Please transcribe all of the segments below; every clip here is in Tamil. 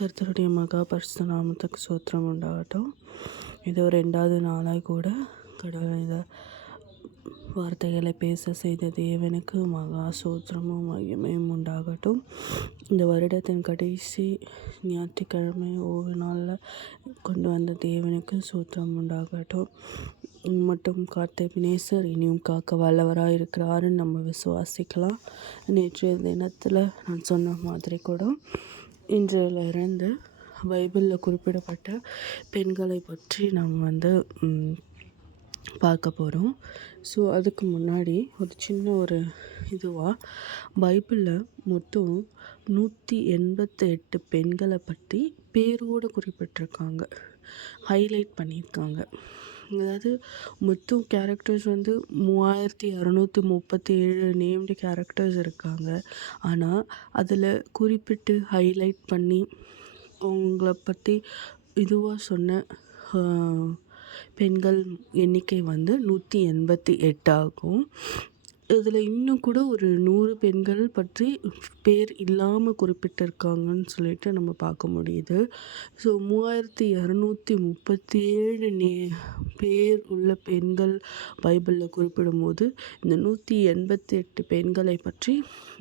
கர்த்தருடைய மகா பரிசுத்த நாமத்துக்கு சோத்திரம் உண்டாகட்டும். இது ஒரு 2வது நாளாய் கூட கடவுள் இந்த வார்த்தைகளை பேச செய்த தேவனுக்கு மகா சோத்திரமும் மகிமையும் உண்டாகட்டும். இந்த வருடத்தின் கடைசி ஞாயிற்றுக்கிழமை ஓய்வு நாளில் கொண்டு வந்த தேவனுக்கு சோத்திரம் உண்டாகட்டும். மட்டும் காத்த பினேசர் இனியும் காக்க வல்லவராக இருக்கிறாருன்னு நம்ம விசுவாசிக்கலாம். நேற்றைய தினத்தில் நான் சொன்ன மாதிரி கூட இன்றிலிருந்து பைபிளில் குறிப்பிடப்பட்ட பெண்களை பற்றி நாம் பார்க்க போகிறோம். ஸோ அதுக்கு முன்னாடி ஒரு சின்ன இதுவாக பைபிளில் மொத்தம் 188 பெண்களை பற்றி பேரோடு குறிப்பிட்டிருக்காங்க, ஹைலைட் பண்ணியிருக்காங்க. அதாவது மொத்தம் கேரக்டர்ஸ் 3637 நேம்டு கேரக்டர்ஸ் இருக்காங்க. ஆனால் அதில் குறிப்பிட்டு ஹைலைட் பண்ணி அவங்கள பற்றி இதுவாக சொன்ன பெண்கள் எண்ணிக்கை 188 ஆகும். இதில் இன்னும் கூட ஒரு 100 பெண்கள் பற்றி பேர் இல்லாமல் குறிப்பிட்டிருக்காங்கன்னு சொல்லிட்டு நம்ம பார்க்க முடியுது. ஸோ 3237 பேர் உள்ள பெண்கள் பைபிளில் குறிப்பிடும்போது இந்த 188 பெண்களை பற்றி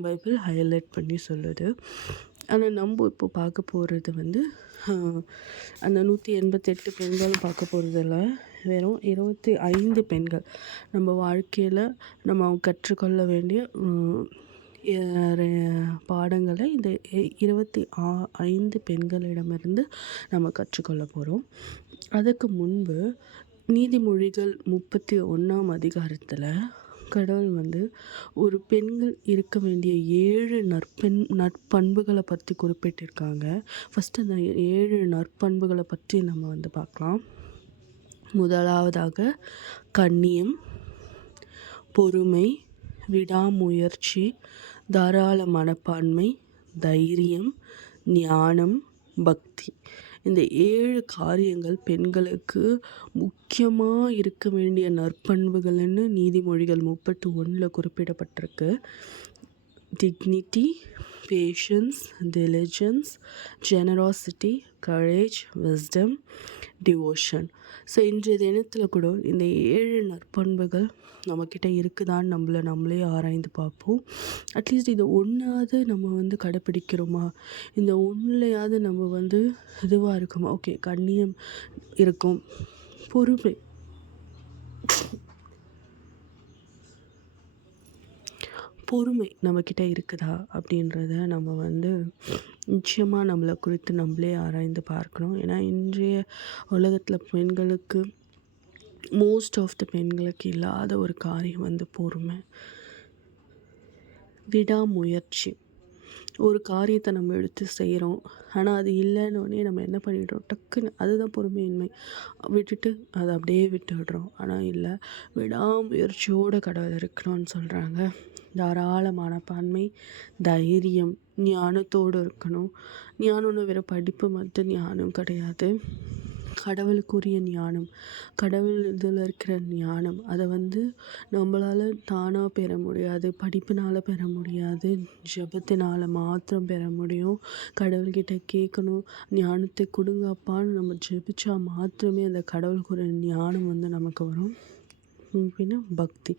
பைபிள் ஹைலைட் பண்ணி சொல்லுது. ஆனால் நம்ம இப்போ பார்க்க போகிறது அந்த 188 பெண்கள் பார்க்க போகிறதில்ல, வெறும் 25 பெண்கள் நம்ம வாழ்க்கையில் நம்ம கற்றுக்கொள்ள வேண்டிய பாடங்களை இந்த 25 பெண்களிடமிருந்து நம்ம கற்றுக்கொள்ள போகிறோம். அதுக்கு முன்பு நீதிமொழிகள் 31ஆம் அதிகாரத்தில் கடவுள் ஒரு பெண்கள் இருக்க வேண்டிய 7 நற்பண்புகளை பற்றி குறிப்பிட்டிருக்காங்க. ஃபஸ்ட்டு அந்த 7 நற்பண்புகளை பற்றி நம்ம பார்க்கலாம். முதலாவதாக கண்ணியம், பொறுமை, விடாமுயற்சி, தாராள மனப்பான்மை, தைரியம், ஞானம், பக்தி. இந்த 7 காரியங்கள் பெண்களுக்கு முக்கியமாக இருக்க வேண்டிய நற்பண்புகள்னு நீதிமொழிகள் 31 குறிப்பிடப்பட்டிருக்கு. Dignity, patience, diligence, generosity, courage, wisdom, devotion. So இன்றைய தினத்தில் கூட இந்த 7 நற்பண்புகள் நம்மக்கிட்ட இருக்குதான்னு நம்மளே ஆராய்ந்து பார்ப்போம். அட்லீஸ்ட் இது ஒன்றாவது நம்ம கடைப்பிடிக்கிறோமா, இந்த ஒன்றுலையாவது நம்ம இதுவாக இருக்குமா. ஓகே, கண்ணியம் இருக்கும், பொறுமை நம்மக்கிட்ட இருக்குதா அப்படின்றத நம்ம நிச்சயமாக நம்மளை குறித்து நம்மளே ஆராய்ந்து பார்க்கணும். ஏன்னா இன்றைய உலகத்தில் பெண்களுக்கு மோஸ்ட் ஆஃப் த பெண்களுக்கு இல்லாத ஒரு காரியம் பொறுமை. விடாமுயற்சி, ஒரு காரியத்தை நம்ம எடுத்து செய்கிறோம், ஆனால் அது இல்லைன்னொடனே நம்ம என்ன பண்ணிடுறோம், டக்குன்னு அதுதான் பொறுமையின்மை, விட்டுட்டு அதை அப்படியே விட்டுடுறோம். ஆனால் இல்லை, விடாமுயற்சியோடு கடவுள் இருக்கணும்னு சொல்கிறாங்க. தாராள மனப்பான்மை, தைரியம், ஞானத்தோடு இருக்கணும். ஞானம்னு வெறும் படிப்பு மட்டும் ஞானம் கிடையாது, கடவுளுக்குரிய ஞானம், கடவுள் இதில் இருக்கிற ஞானம். அதை நம்மளால் தானாக பெற முடியாது, படிப்பினால் பெற முடியாது, ஜெபத்தினால் மாத்திரம் பெற முடியும். கடவுள்கிட்ட கேட்கணும், ஞானத்தை கொடுங்கப்பான்னு நம்ம ஜெபிச்சா மாத்திரமே அந்த கடவுளுக்குரிய ஞானம் நமக்கு வரும். பின்ன பக்தி,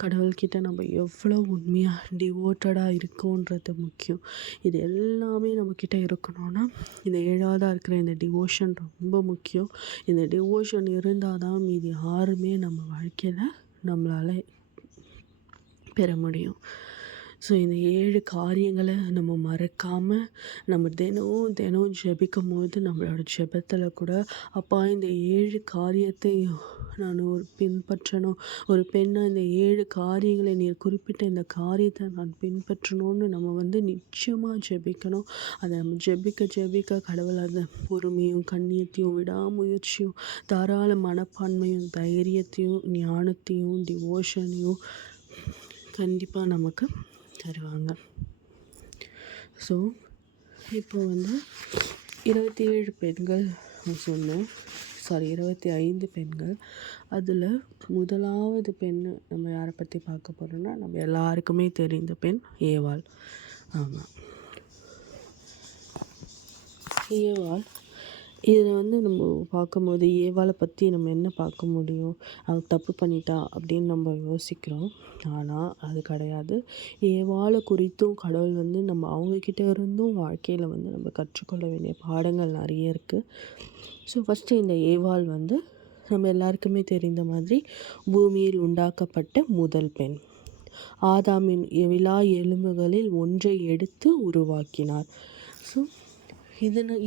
கடவுள்கிட்ட நம்ம எவ்வளோ உண்மையாக டிவோட்டடாக இருக்கோன்றது முக்கியம். இது எல்லாமே நம்மக்கிட்ட இருக்கணும்னா இந்த 7ஆவதாக இருக்கிற இந்த டிவோஷன் ரொம்ப முக்கியம். இந்த டிவோஷன் இருந்தால் தான் மீதி யாருமே நம்ம வாழ்க்கையில் நம்மளால் பெற முடியும். ஸோ இந்த 7 காரியங்களை நம்ம மறக்காமல் நம்ம தினம் ஜெபிக்கும் போது நம்மளோட ஜெபத்தில் கூட, அப்பா இந்த 7 காரியத்தை நான் பின்பற்றணும், ஒரு பெண்ணை இந்த 7 காரியங்களை நீர் குறிப்பிட்ட இந்த காரியத்தை நான் பின்பற்றணும்னு நம்ம நிச்சயமாக ஜெபிக்கணும். அதை நம்ம ஜெபிக்க கடவுள் அந்த பொறுமையும், கண்ணியத்தையும், விடாமுயற்சியும், தாராள மனப்பான்மையும், தைரியத்தையும், ஞானத்தையும், டிவோஷனையும் கண்டிப்பாக நமக்கு தருவாங்க. ஸோ இப்போ 27 பெண்கள் சொன்னோம், 25 பெண்கள். அதில் முதலாவது பெண் நம்ம யாரை பற்றி பார்க்க போகிறோம்னா, நம்ம எல்லாருக்குமே தெரிந்த பெண் ஏவாள். ஆமாம், ஏவாள் இதில் வந்து நம்ம பார்க்கும்போது ஏவாளை பற்றி நம்ம என்ன பார்க்க முடியும்? அவ தப்பு பண்ணிட்டா அப்படின்னு நம்ம யோசிக்கிறோம். ஆனால் அது கிடையாது. ஏவாளை குறித்தும் கடவுள் வந்து நம்ம அவங்கக்கிட்ட இருந்தும் வாழ்க்கையில் வந்து நம்ம கற்றுக்கொள்ள வேண்டிய பாடங்கள் நிறைய இருக்குது. ஸோ ஃபஸ்ட்டு இந்த ஏவாள் வந்து நம்ம எல்லாருக்குமே தெரிந்த மாதிரி பூமியில் உண்டாக்கப்பட்ட முதல் பெண். ஆதாமின் விலா எலும்புகளில் ஒன்றை எடுத்து உருவாக்கினார். ஸோ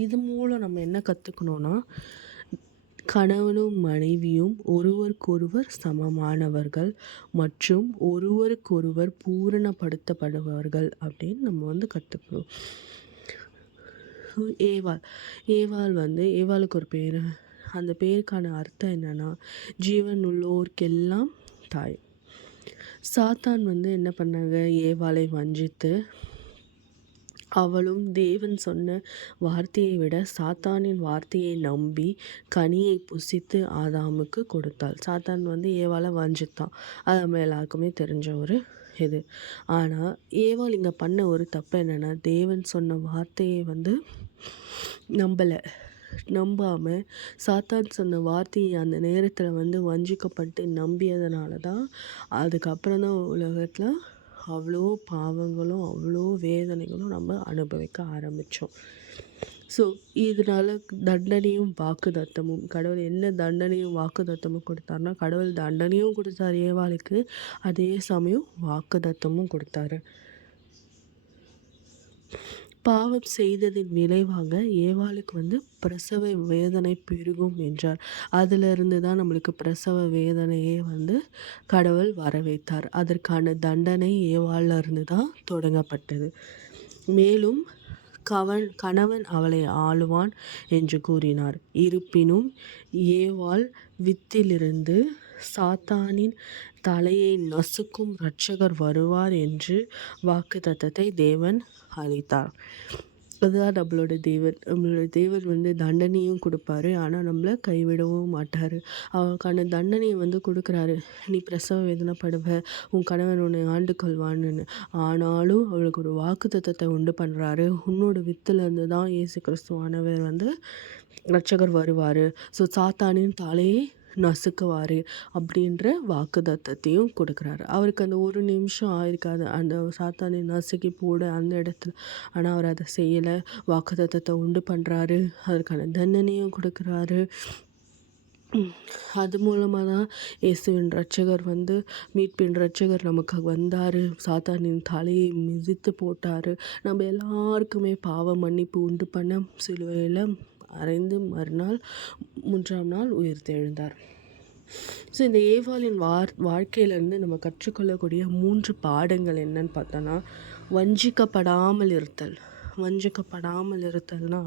இது மூலம் நம்ம என்ன கற்றுக்கணுன்னா, கணவனும் மனைவியும் ஒருவருக்கொருவர் சமமானவர்கள் மற்றும் ஒருவருக்கொருவர் பூரணப்படுத்தப்படுபவர்கள் அப்படின்னு நம்ம வந்து கற்றுக்கணும். ஏவாள் வந்து ஏவாளுக்கு ஒரு பேர். அந்த பேருக்கான அர்த்தம் என்னென்னா, ஜீவன் உள்ளோர்க்கெல்லாம் தாய். சாத்தான் வந்து என்ன பண்ணாங்க, ஏவாளை வஞ்சித்து அவளும் தேவன் சொன்ன வார்த்தையை விட சாத்தானின் வார்த்தையை நம்பி கனியை புசித்து ஆதாமுக்கு கொடுத்தாள். சாத்தான் வந்து ஏவாளை வஞ்சித்தான். அது நம்ம எல்லாருக்குமே தெரிஞ்ச ஒரு இது. ஆனால் ஏவாள் இங்கே பண்ண ஒரு தப்பு என்னென்னா, தேவன் சொன்ன வார்த்தையை வந்து நம்பாமல் சாத்தான் சொன்ன வார்த்தையை அந்த நேரத்தில் வந்து வஞ்சிக்கப்பட்டு நம்பியதுனால தான் அதுக்கப்புறம் தான் உலகத்தில் அவ்வளோ பாவங்களும் அவ்வளோ வேதனைகளும் நம்ம அனுபவிக்க ஆரம்பித்தோம். ஸோ இதனால் தண்டனையும் வாக்குத்தத்தமும், கடவுள் என்ன தண்டனையும் வாக்குத்தத்தமும் கொடுத்தாருன்னா, கடவுள் தண்டனையும் கொடுத்தார் ஏவாளுக்கு, அதே சமயம் வாக்குத்தத்தமும் கொடுத்தாரு. பாவம் செய்ததின் விளைவாக ஏவாளுக்கு வந்து பிரசவ வேதனை பெருகும் என்றார். அதிலிருந்து தான் நம்மளுக்கு பிரசவ வேதனையே வந்து கடவுள் வர வைத்தார். அதற்கான தண்டனை ஏவாளிலிருந்து தான் தொடங்கப்பட்டது. மேலும் கணவன் அவளை ஆளுவான் என்று கூறினார். இருப்பினும் ஏவாள் வித்திலிருந்து சாத்தானின் தலையை நசுக்கும் இரட்சகர் வருவார் என்று வாக்குத்தத்தத்தை தேவன் அளித்தார். அதுதான் நம்மளோட தேவன் வந்து தண்டனையும் கொடுப்பாரு. ஆனால் நம்மளை கைவிடவும் மாட்டார். அவளுக்கான தண்டனையை வந்து கொடுக்குறாரு. நீ பிரசவ வேதனைப்படுவ, உன் கணவன் உன்னை ஆண்டு கொள்வான்னு. ஆனாலும் அவளுக்கு ஒரு வாக்குத்தத்தத்தை உண்டு பண்ணுறாரு. உன்னோட வித்துலேருந்து தான் இயேசு கிறிஸ்துவானவர் வந்து இரட்சகர் வருவார். ஸோ சாத்தானின் தலையை நசுக்குவார் அப்படின்ற வாக்குத்தத்தத்தையும் கொடுக்குறாரு. அவருக்கு அந்த ஒரு நிமிஷம் ஆயிருக்காது அந்த சாத்தானை நசுக்கி போட அந்த இடத்துல. ஆனால் அவர் அதை செய்யலை. வாக்குத்தத்தத்தை உண்டு பண்ணுறாரு. அதற்கான தண்டனையும் கொடுக்குறாரு. அது மூலமாக தான் இயேசுவின் இரட்சகர் வந்து மீட்பின் இரட்சகர் நமக்கு வந்தார். சாத்தானின் தலையை மிதித்து போட்டார். நம்ம எல்லாருக்குமே பாவ மன்னிப்பு உண்டு பண்ண சிலுவையில் அறைந்து மறுநாள் 3ஆம் நாள் உயிர்த்தெழுந்தார். ஸோ இந்த ஏவாளின் வாழ்க்கையிலேருந்து நம்ம கற்றுக்கொள்ளக்கூடிய 3 பாடங்கள் என்னன்னு பார்த்தோன்னா, வஞ்சிக்கப்படாமல் இருத்தல்னா,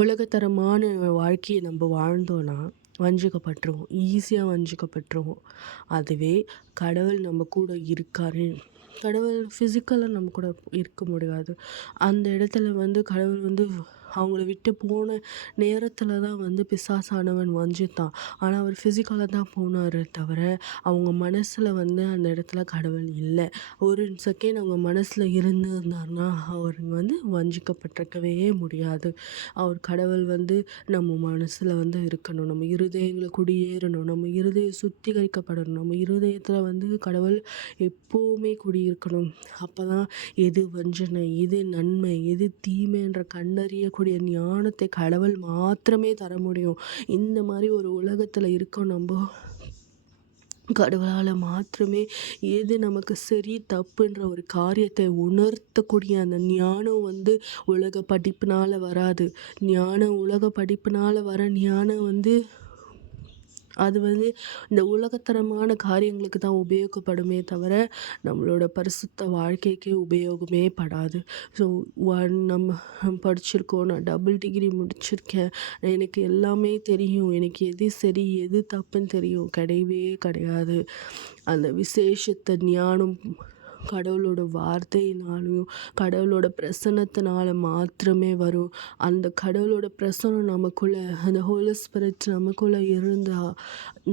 உலகத்தரமான வாழ்க்கையை நம்ம வாழ்ந்தோன்னா வஞ்சிக்கப்பட்டுருவோம், ஈஸியாக வஞ்சிக்கப்பட்டுருவோம். அதுவே கடவுள் நம்ம கூட இருக்காரு, கடவுள் ஃபிசிக்கலாக நம்ம கூட இருக்க முடியாது. அந்த இடத்துல வந்து கடவுள் வந்து அவங்கள விட்டு போன நேரத்தில் தான் வந்து பிசாசானவன் வஞ்சித்தான். ஆனால் அவர் ஃபிசிக்கலாக தான் போனார் தவிர அவங்க மனசில் வந்து அந்த இடத்துல கடவுள் இல்லை. ஒரு செகண்ட் அவங்க மனசில் இருந்திருந்தாருன்னா அவர் வந்து வஞ்சிக்கப்பட்டிருக்கவே முடியாது. அவர் கடவுள் வந்து நம்ம மனசில் வந்து இருக்கணும், நம்ம இருதயங்களை குடியேறணும், நம்ம இருதயம் சுத்திகரிக்கப்படணும், நம்ம இருதயத்தில் வந்து கடவுள் எப்போவுமே குடியிருக்கணும். அப்போ தான் எது வஞ்சனை, எது நன்மை, எது தீமைன்ற கண்டறியக்கூடிய ஞானத்தை கடவுள் மாத்திரமே தர முடியும். இந்த மாதிரி ஒரு உலகத்தில் இருக்கோம் நம்ம. கடவுளால் மாத்திரமே எது நமக்கு சரி தப்புன்ற ஒரு காரியத்தை உணர்த்தக்கூடிய அந்த ஞானம் வந்து உலக படிப்பினால் வராது. உலக படிப்பினால் வர ஞானம் வந்து அது வந்து இந்த உலகத்தரமான காரியங்களுக்கு தான் உபயோகப்படுமே தவிர நம்மளோட பரிசுத்த வாழ்க்கைக்கு உபயோகமே படாது. ஸோ நம்ம படிச்சிருக்கோம், நான் டபுள் டிகிரி முடிச்சிருக்கேன், எனக்கு எல்லாமே தெரியும், எனக்கு எது சரி எது தப்புன்னு தெரியும், கிடையவே கிடையாது. அந்த விசேஷத்தை ஞானம் கடவுளோட வார்த்தையினாலையும் கடவுளோட பிரசன்னத்தினால மாத்திரமே வரும். அந்த கடவுளோட பிரசன்னம் நமக்குள்ளே, அந்த ஹோலி ஸ்பிரிட் நமக்குள்ளே இருந்தால்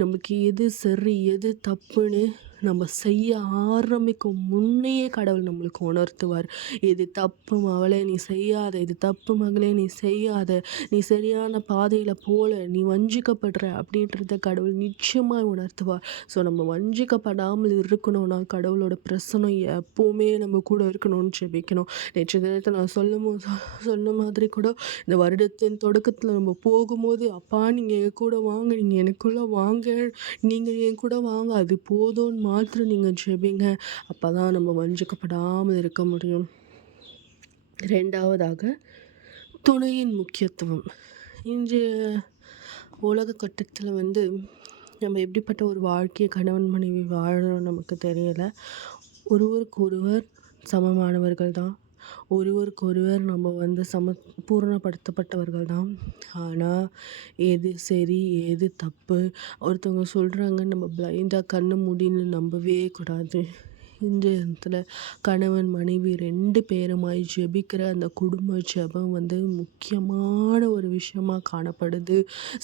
நமக்கு எது சரி எது தப்புன்னு நம்ம செய்ய ஆரம்பிக்கும் முன்னையே கடவுள் நம்மளுக்கு உணர்த்துவார். இது தப்பு மகளே நீ செய்யாத, இது தப்பு மகளே நீ செய்யாத, நீ சரியான பாதையில் போல, நீ வஞ்சிக்கப்படுற அப்படின்றத கடவுள் நிச்சயமாக உணர்த்துவார். ஸோ நம்ம வஞ்சிக்கப்படாமல் இருக்கணும்னா கடவுளோட பிரசனம் எப்போவுமே நம்ம கூட இருக்கணும்னு ஜெபிக்கணும். நேற்று தினத்தை நான் சொன்ன மாதிரி கூட இந்த வருடத்தின் தொடக்கத்தில் நம்ம போகும்போது, அப்பா நீங்கள் எங்கள் கூட வாங்க, நீங்கள் எனக்குள்ளே வாங்க, நீங்கள் என் கூட வாங்க, அது போதும்னு மாத்திரம் நீங்கள் ஜெபிங்க. அப்போ தான் நம்ம வஞ்சிக்கப்படாமல் இருக்க முடியும். 2வதாக துணையின் முக்கியத்துவம். இன்றைய உலக கட்டத்தில் நம்ம எப்படிப்பட்ட ஒரு வாழ்க்கையை கணவன் மனைவி வாழறோம் நமக்கு தெரியலை. ஒருவருக்கொருவர் சமமானவர்கள் தான், ஒருவருக்கொருவர் நம்ம பூரணப்படுத்தப்பட்டவர்கள் தான். ஆனால் எது சரி எது தப்பு ஒருத்தவங்க சொல்கிறாங்க நம்ம பிளைண்டாக கண்ணு மூடின்னு நம்பவே கூடாது. இன்றைய இடத்துல கணவன் மனைவி 2 பேருமாய் ஜெபிக்கிற அந்த குடும்ப ஜெபம் முக்கியமான ஒரு விஷயமா காணப்படுது.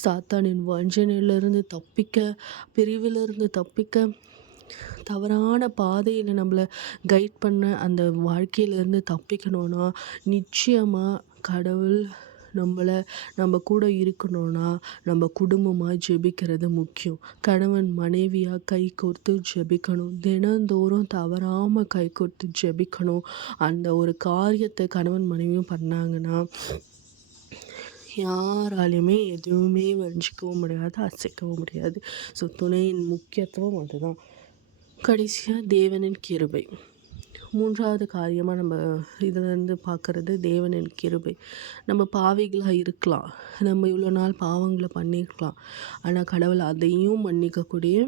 சாத்தானின் வஞ்சனையிலிருந்து தப்பிக்க, பிரிவிலிருந்து தப்பிக்க, தவறான பாதையில் நம்மளை கைட் பண்ண அந்த வாழ்க்கையிலேருந்து தப்பிக்கணும்னா நிச்சயமாக கடவுள் நம்ம கூட இருக்கணும்னா நம்ம குடும்பமாக ஜெபிக்கிறது முக்கியம். கணவன் மனைவியாக கை கோர்த்து ஜெபிக்கணும். தினந்தோறும் தவறாமல் கை கோர்த்து ஜெபிக்கணும். அந்த ஒரு காரியத்தை கணவன் மனைவியும் பண்ணாங்கன்னா யாராலையுமே எதுவுமே வஞ்சிக்கவும் முடியாது, அசைக்கவும் முடியாது. ஸோ துணையின் முக்கியத்துவம் அதுதான். கடைசியாக தேவனின் கிருபை. 3வது காரியமாக நம்ம இதிலேருந்து பார்க்குறது தேவனின் கிருபை. நம்ம பாவிகளாக இருக்கலாம், நம்ம இவ்வளோ நாள் பாவங்களை பண்ணியிருக்கலாம், ஆனால் கடவுள் அதையும் மன்னிக்கக்கூடிய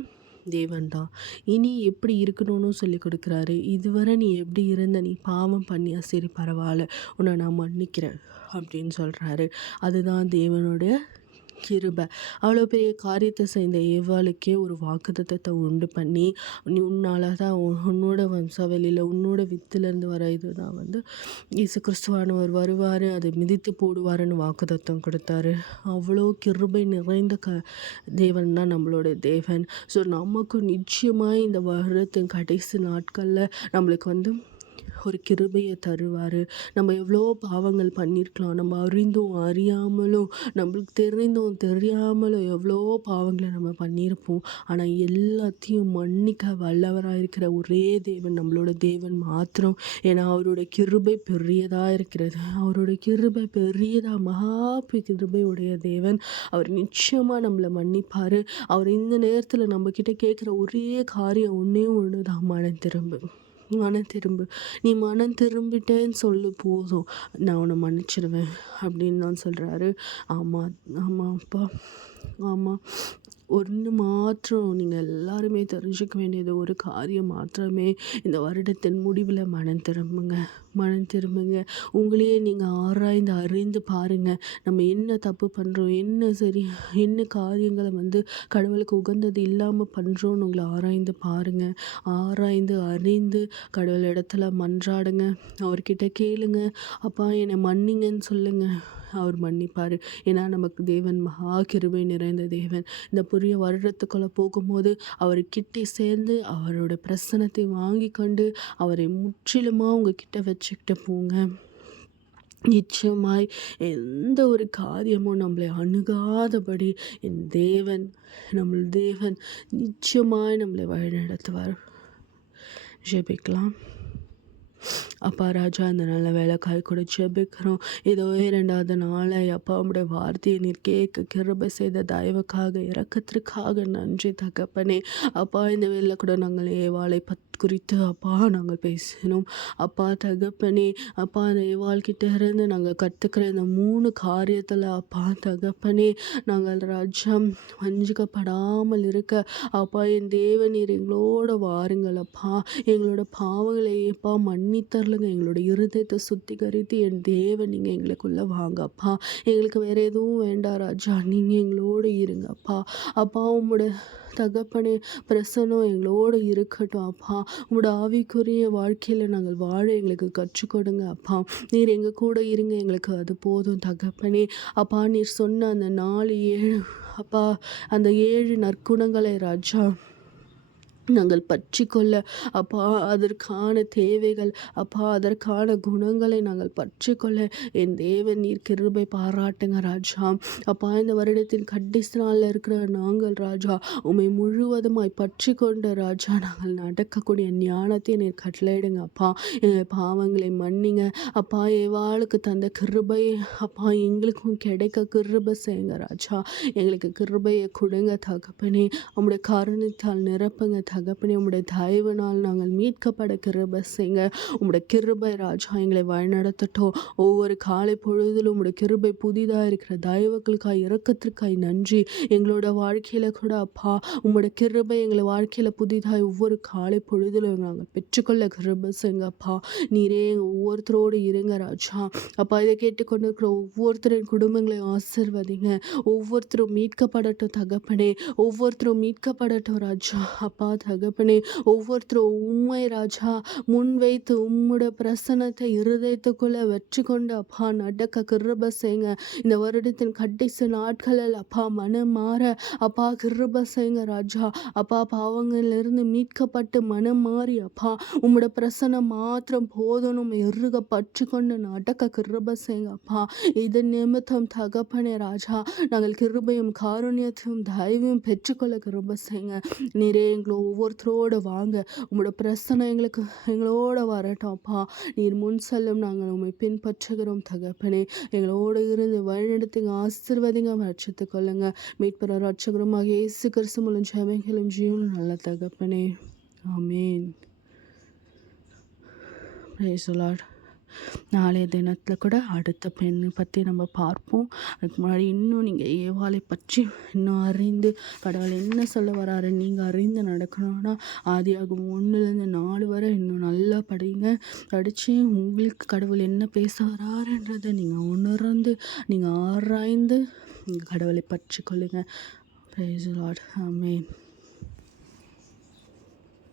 தேவன் தான். இனி எப்படி இருக்கணும்னு சொல்லி கொடுக்குறாரு. இதுவரை நீ எப்படி இருந்த, நீ பாவம் பண்ணியா, சரி பரவாயில்ல, உன்னை நான் மன்னிக்கிறேன் அப்படின்னு சொல்கிறாரு. அதுதான் தேவனுடைய கிருபை. அவ்வளோ பெரிய காரியத்தை செய்த ஏவாளுக்கே ஒரு வாக்குத்தத்தத்தை உண்டு பண்ணி, நீ உன்னால் தான் உன்னோட வம்சாவளியில் உன்னோட வித்துலேருந்து வர இதுதான் இயேசு கிறிஸ்துவானவர் வருவார், அதை மிதித்து போடுவாருன்னு வாக்குத்தத்தம் கொடுத்தாரு. அவ்வளோ கிருபை நிறைந்த தேவன் தான் நம்மளோட தேவன். ஸோ நமக்கு நிச்சயமாக இந்த வருடத்தின் கடைசி நாட்களில் நம்மளுக்கு ஒரு கிருபையை தருவார். நம்ம எவ்வளோ பாவங்கள் பண்ணியிருக்கலாம், நம்ம அறிந்தும் அறியாமலும், நம்மளுக்கு தெரிந்தும் தெரியாமலும் எவ்வளோ பாவங்களை நம்ம பண்ணியிருப்போம். ஆனால் எல்லாத்தையும் மன்னிக்க வல்லவராக இருக்கிற ஒரே தேவன் நம்மளோட தேவன் மாத்திரம். ஏன்னா அவரோட கிருபை பெரியதாக இருக்கிறது. அவரோட கிருபை பெரியதாக மகா கிருபை உடைய தேவன். அவர் நிச்சயமாக நம்மளை மன்னிப்பார். அவர் இந்த நேரத்தில் நம்மக்கிட்ட கேட்குற ஒரே காரியம் ஒன்றே ஒன்று தான், மனம் திரும்பு, மனம் திரும்பு. நீ மனம் திரும்பிட்டேன்னு சொல்லு போதும், நான் உன்னை மன்னிச்சிடுவேன் அப்படின்னு தான் சொல்கிறாரு. ஆமாம் ஆமாம் அப்பா, ஆமாம். ஒன்று மாத்திரம் நீங்கள் எல்லாருமே தெரிஞ்சுக்க வேண்டியது ஒரு காரியம் மாத்திரமே, இந்த வருடத்தின் முடிவில் மனம் திரும்புங்க, மனம் திரும்புங்க. உங்களையே நீங்கள் ஆராய்ந்து அறிந்து பாருங்கள், நம்ம என்ன தப்பு பண்ணுறோம், என்ன சரி, என்ன காரியங்களை கடவுளுக்கு உகந்தது இல்லாமல் பண்ணுறோன்னு உங்களை ஆராய்ந்து பாருங்கள். ஆராய்ந்து அறிந்து கடவுள் இடத்துல மன்றாடுங்க, அவர்கிட்ட கேளுங்க, அப்பா என்னை மன்னிங்கன்னு சொல்லுங்கள், அவர் மன்னிப்பார். ஏன்னா நமக்கு தேவன் மகா கிருபை நிறைந்த தேவன். இந்த புதிய வருடத்துக்குள்ளே போகும்போது அவர்கிட்ட சேர்ந்து அவரோட பிரசன்னத்தை வாங்கி கொண்டு அவரை முற்றிலுமாக உங்ககிட்ட வச்சுக்கிட்டு போங்க. நிச்சயமாய் எந்த ஒரு காரியமும் நம்மளை அணுகாதபடி என் தேவன், நம்மள் தேவன் நிச்சயமாய் நம்மளை வழிநடத்துவார். ஜெபிக்கலாம். அப்பா ராஜா, இந்த நல்ல வேலைக்காய் கூட ஜெபிக்கிறோம். இதோ 2வது நாளை அப்பா உம்முடைய வார்த்தையை நீர் கேட்க கிருபை செய்த தயவுக்காக இரக்கத்திற்காக நன்றி தகப்பனே. அப்பா இந்த வேலை கூட நாங்கள் ஏவாளை குறித்து அப்பா நாங்கள் பேசினோம். அப்பா தகப்பனே, அப்பா அந்த ஏவாள்கிட்ட இருந்து நாங்கள் கற்றுக்கிற இந்த 3 காரியத்தில் அப்பா தகப்பனே, நாங்கள் ராஜா வஞ்சிக்கப்படாமல் இருக்க அப்பா என் தேவன் நீர் எங்களோட வாருங்கள் அப்பா. எங்களோட பாவங்களை அப்பா மன்னித்தரலுங்க. எங்களோட இருதயத்தை சுத்திகரித்து என் தேவன் நீங்கள் எங்களுக்குள்ளே வாங்க அப்பா. எங்களுக்கு வேறு எதுவும் வேண்டாம் ராஜா, நீங்கள் எங்களோடு இருங்க அப்பா. அப்பா உம்மோட தகப்பனே பிரசன்னம் எங்களோடு இருக்கட்டும் அப்பா. உங்களோட ஆவிக்குரிய வாழ்க்கையில் நாங்கள் வாழ எங்களுக்கு கற்றுக் கொடுங்க அப்பா. நீர் எங்கள் கூட இருங்க, எங்களுக்கு அது போதும் தகப்பனே. அப்பா நீர் சொன்ன அந்த 4 7 அப்பா, அந்த 7 நற்குணங்களை ராஜா நாங்கள் பற்றிக்கொள்ள அப்பா அதற்கான தேவைகள் அப்பா அதற்கான குணங்களை நாங்கள் பற்றிக்கொள்ள என் தேவன் நீர் கிருபை பாராட்டுங்க ராஜா. அப்பா இந்த வருடத்தின் கடைசி நாளில் இருக்கிற நாங்கள் ராஜா உம்மை முழுவதுமாய் பற்றி கொண்ட ராஜா நாங்கள் நடக்கக்கூடிய ஞானத்தை நீர் கட்டளையிடுங்க அப்பா. எங்கள் பாவங்களை மன்னிங்க அப்பா. ஏவாளுக்கு தந்த கிருபை அப்பா எங்களுக்கும் கிடைக்க கிருபை செய்யுங்க ராஜா. எங்களுக்கு கிருபையை கொடுங்க தகப்பனே. உம்முடைய கருணைத்தால் நிரப்புங்க தகப்பனே. உம்முடைய தயவினால் நாங்கள் மீட்கப்பட கிருபை செய்யுங்க. உம்முடைய கிருபை ராஜா எங்களை வழிநடத்தட்டும். ஒவ்வொரு காலை பொழுதிலும் உம்முடைய கிருபை புதிதாக இருக்கிற தயவுகளுக்காய் இரக்கத்திற்காய் நன்றி. எங்களோட வாழ்க்கையில் கூட அப்பா உம்முடைய கிருபை எங்களை வாழ்க்கையில் புதிதாக ஒவ்வொரு காலை பொழுதிலும் நாங்கள் பெற்றுக்கொள்ள கிருபை செய்யுங்க அப்பா. நீரே எங்கள் ஒவ்வொருத்தரோடு இருங்க ராஜா. அப்பா இதை கேட்டுக்கொண்டு இருக்கிற ஒவ்வொருத்தரின் குடும்பங்களை ஆசீர்வதிங்க. ஒவ்வொருத்தரும் மீட்கப்படட்டும் தகப்பனே. ஒவ்வொருத்தரும் மீட்கப்படட்டும் ராஜா. அப்பா தகப்பனே ஒவ்வொருத்தரும் உம்மை ராஜா முன்வைத்து உம்முடைய பிரசன்னத்தை இருதயத்துக்குள்ள வெற்றி கொண்டு அப்பா நடக்க கிருபை செய்யுங்க. இந்த வருடத்தின் கடைசி நாட்களில் அப்பா மனம் மாற அப்பா கிருபை செய்யுங்க ராஜா. அப்பா பாவங்களிலிருந்து மீட்கப்பட்டு மனம் மாறி அப்பா உம்முடைய பிரசன்னம் மாத்திரம் போதும் எருக பற்றி கொண்டு நடக்க கிருபை செய்யுங்க அப்பா. இதன் நிமித்தம் தகப்பனே ராஜா நாங்கள் கிருபையும் காருண்யத்தையும் தயவையும் பெற்றுக்கொள்ள கிருபை செய்யுங்க. நீரே எங்களை ஒவ்வொருத்தரோடு வாங்க. உங்களோட பிரசனை எங்களோட வரட்டும் அப்பா. நீர் முன் செல்லும் நாங்கள் உண்மை பின்பற்றுகிறோம் தகப்பனே. எங்களோடு இருந்து வழிநடத்துங்க ஆசீர்வதிங்க ரட்சித்து கொள்ளுங்க. மீட்புற ரட்சகருமாக இயேசு கிறிஸ்து மூலம் ஜெபங்களும் ஜீவனும் நல்ல தகப்பனே. ஆமேன். Praise the Lord. நாளைய தினத்தில் கூட அடுத்த பெண்ணை பற்றி நம்ம பார்ப்போம். அதுக்கு முன்னாடி இன்னும் நீங்கள் ஏவாளை பற்றி இன்னும் அறிந்து கடவுள் என்ன சொல்ல வராரு நீங்கள் அறிந்து நடக்கணும்னா ஆதியாகமம் 1-4 வரை இன்னும் நல்லா படிங்க. படித்து உங்களுக்கு கடவுள் என்ன பேச வராருன்றதை நீங்கள் உணர்ந்து நீங்கள் ஆராய்ந்து நீங்கள் கடவுளை பற்றி கொள்ளுங்கள். Price the Lord. ஆமென்.